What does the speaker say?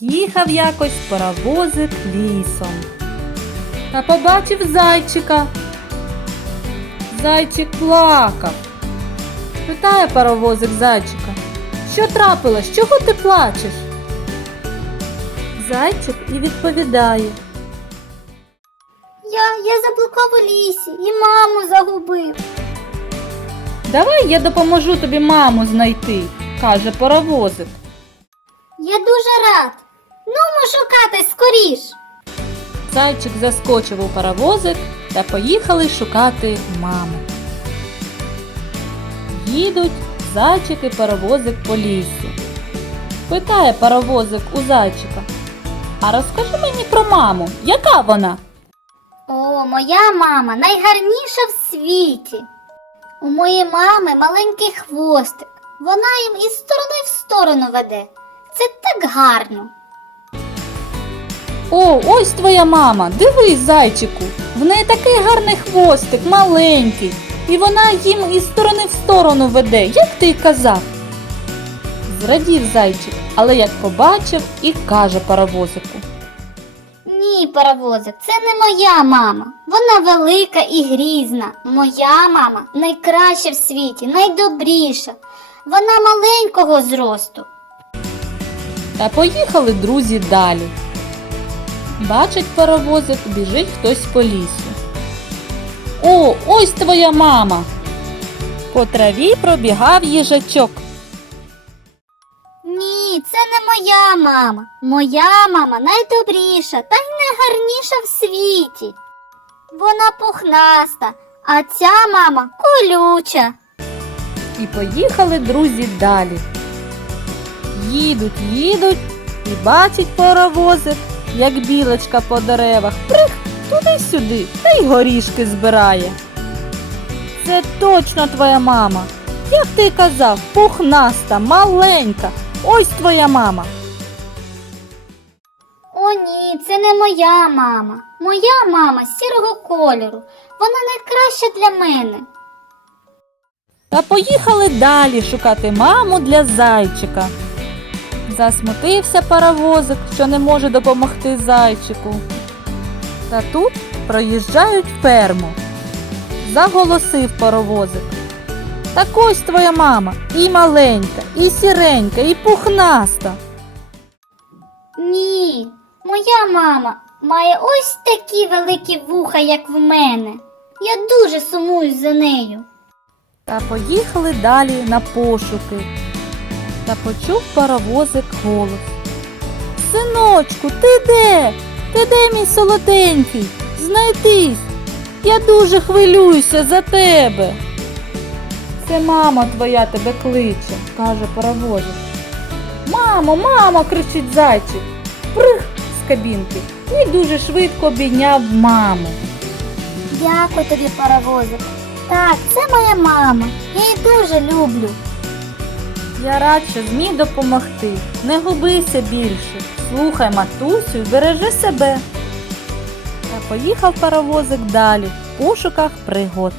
Їхав якось паровозик лісом. Та побачив зайчика. Зайчик плакав. Питає паровозик зайчика. Що трапилось? Чого ти плачеш? Зайчик і відповідає. Я, я заблукав у лісі і маму загубив. Давай я допоможу тобі маму знайти, каже паровозик. Я дуже рад. Нумо шукати скоріш. Зайчик заскочив у паровозик та поїхали шукати маму. Їдуть зайчик і паровозик по лісу. Питає паровозик у зайчика. А розкажи мені про маму, яка вона? О, моя мама найгарніша в світі. У моєї мами маленький хвостик. Вона їм із сторони в сторону веде. Це так гарно. О, ось твоя мама, дивись, зайчику. В неї такий гарний хвостик, маленький, і вона їм із сторони в сторону веде, як ти й казав. Зрадів зайчик, але як побачив і каже паровозику. Ні, паровозик, це не моя мама. Вона велика і грізна. Моя мама найкраща в світі, найдобріша. Вона маленького зросту. Та поїхали друзі далі. Бачить паровозик, біжить хтось по лісу. О, ось твоя мама. По траві пробігав їжачок. Ні, це не моя мама. Моя мама найдобріша та й найгарніша в світі. Вона пухнаста, а ця мама колюча. І поїхали друзі далі. Їдуть, їдуть і бачить паровозик, як білочка по деревах, прих туди-сюди, та й горішки збирає. Це точно твоя мама. Як ти й казав, пухнаста, маленька. Ось твоя мама. О, ні, це не моя мама. Моя мама сірого кольору. Вона найкраща для мене. Та поїхали далі шукати маму для зайчика. Засмутився паровозик, що не може допомогти зайчику. Та тут проїжджають ферму. Заголосив паровозик. Так ось твоя мама і маленька, і сіренька, і пухнаста. Ні, моя мама має ось такі великі вуха, як в мене. Я дуже сумую за нею. Та поїхали далі на пошуки. Та почув паровозик голос. Синочку, ти де? Ти де, мій солоденький? Знайдись. Я дуже хвилююся за тебе. Це мама твоя тебе кличе, каже паровозик. Мамо, мамо, кричить зайчик. Прих з кабінки і дуже швидко обійняв маму. Дякую тобі, паровозик. Так, це моя мама. Я її дуже люблю. Я рад, що зміг допомогти. Не губися більше. Слухай матусю і бережи себе. Та поїхав паровозик далі в пошуках пригод.